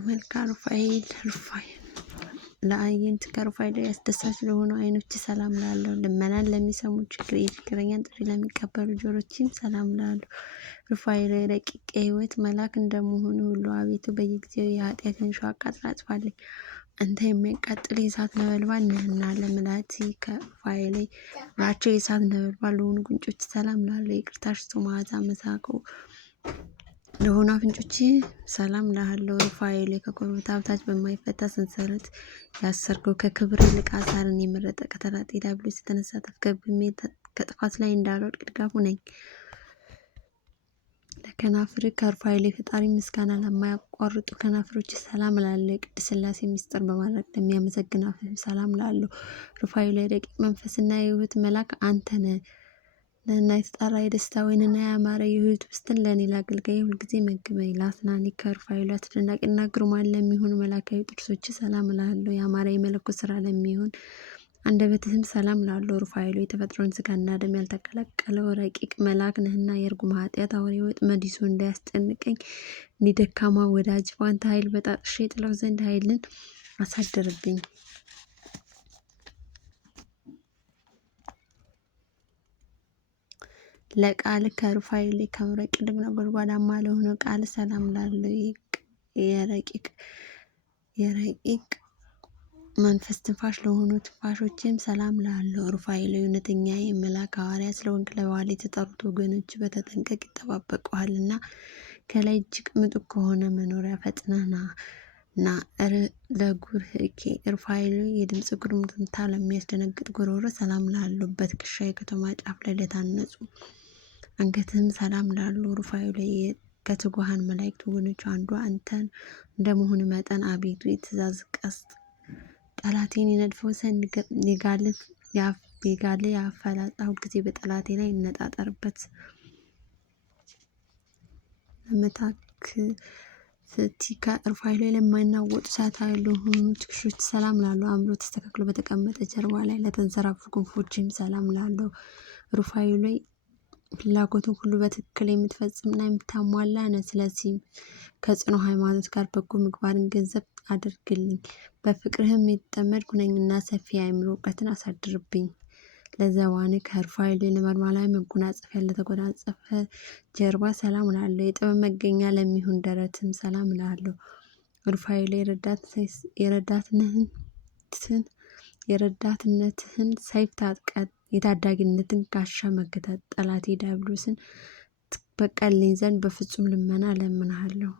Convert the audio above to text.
መልካ ሩፋኤል ለአይንት ከሩፋኤል ያስደሳች ለሆኑ አይኖች ሰላም ላለው ልመናን ለሚሰሙ ችግረኛን ጥሪ ለሚቀበሉ ጆሮችም ሰላም ላለው ሩፋኤል ረቂቅ የህይወት መልአክ እንደመሆኑ ሁሉ አቤቱ በየጊዜው የኃጢአትን ሸዋ አቃጥላ አጥፋልኝ። አንተ የሚያቃጥል የእሳት ነበልባል ነህና ለመላእክት ከሩፋኤል ራቸው የእሳት ነበልባል ለሆኑ ጉንጮች ሰላም ላለው ይቅርታ ሽቶ መዓዛ መሳቁ ለሆኑ አፍንጮች ሰላም ላለው ሩፋኤል ከኮረብታ በታች በማይፈታ ሰንሰለት ያሰርከው ከክብር ይልቅ አሳርን የመረጠ ከተራጤ ዲያብሎስ የተነሳ ተፍገብሜ ከጥፋት ላይ እንዳልወድቅ ድጋፉ ነኝ። ለከናፍር ከሩፋኤል ፈጣሪ ምስጋና ለማያቋርጡ ከናፍሮች ሰላም ላለው የቅድስት ሥላሴ ምስጢር በማድረግ ለሚያመሰግን አፍ ሰላም ላለው ሩፋኤል ረቂቅ መንፈስና የህይወት መልአክ አንተ ነህ። ለና የተጣራ የደስታ ወይንና ያማረ የህይወት ውስጥን ለኔ ለአገልጋይ ሁልጊዜ መግበኝ። ለአስናኒ ከሩፋኤል አስደናቂና ግሩማን ለሚሆኑ መላካዊ ጥርሶች ሰላም ላለው ያማረ የመለኮት ስራ ለሚሆን አንደበትህም ሰላም ላለው ሩፋኤል የተፈጥሮን ስጋና ደም ያልተቀላቀለው ረቂቅ መልአክ ነህና የእርጉም ኃጢአት አውሬ ወጥመድ ይዞ እንዳያስጨንቀኝ እንዲህ ደካማ ወዳጅ በአንተ ኃይል በጣጥሼ ጥለው ዘንድ ኃይልን አሳድርብኝ። ለቃል ከሩፋኤል ከመብረቅ ድምፅ ነጎድጓዳማ ለሆነው ቃል ሰላም ላለው የረቂቅ መንፈስ ትንፋሽ ለሆኑ ትንፋሾችም ሰላም ላለው ሩፋኤል እውነተኛ የመልአክ ሐዋርያ ስለሆንክ ለበዓል የተጠሩት ወገኖች በተጠንቀቅ ይጠባበቁሃልና ከላይ እጅግ ምጡቅ ከሆነ መኖሪያ ፈጥነህ ና ለጉርህኬ ሩፋኤል የድምፅ ጉርምርምታ ለሚያስደነግጥ ጉሮሮ ሰላም ላለው በትከሻ የከተማ ጫፍ ላይ ለታነጹ አንገትህም ሰላም ላለው ሩፋኤል ከትጉሃን መላእክት ወገኖች አንዱ አንተን እንደመሆን መጠን አቤቱ የትእዛዝ ቀስት ጠላቴን የነድፈው ዘንድ የጋለ ያፈላጣ ሁልጊዜ በጠላቴ ላይ ይነጣጠርበት። ለመታክ ስቲካ ሩፋኤል ለማይናወጡ እሳታዊ ለሆኑ ትከሾች ሰላም ላለው አእምሮ ተስተካክሎ በተቀመጠ ጀርባ ላይ ለተንሰራፉ ክንፎችም ሰላም ላለው ሩፋኤል ፍላጎትን ሁሉ በትክክል የምትፈጽምና የምታሟላ ነህ። ስለዚህም ከጽኑ ሃይማኖት ጋር በጎ ምግባርን ገንዘብ አድርግልኝ። በፍቅርህም የተጠመድኩ ነኝና ሰፊ የአእምሮ እውቀትን አሳድርብኝ። ለዘባን ከሩፋኤል ለመርማላዊ መጎናጸፊያ ለተጎናጸፈ ጀርባ ሰላም ላለው የጥበብ መገኛ ለሚሆን ደረትም ሰላም ላለው ሩፋኤል የረዳትነትህን ሰይፍ ታጥቀህ የታዳጊነትን ጋሻ መክተህ ጠላቴ ዲያብሎስን ትበቀልልኝ ዘንድ በፍጹም ልመና እለምንሃለሁ።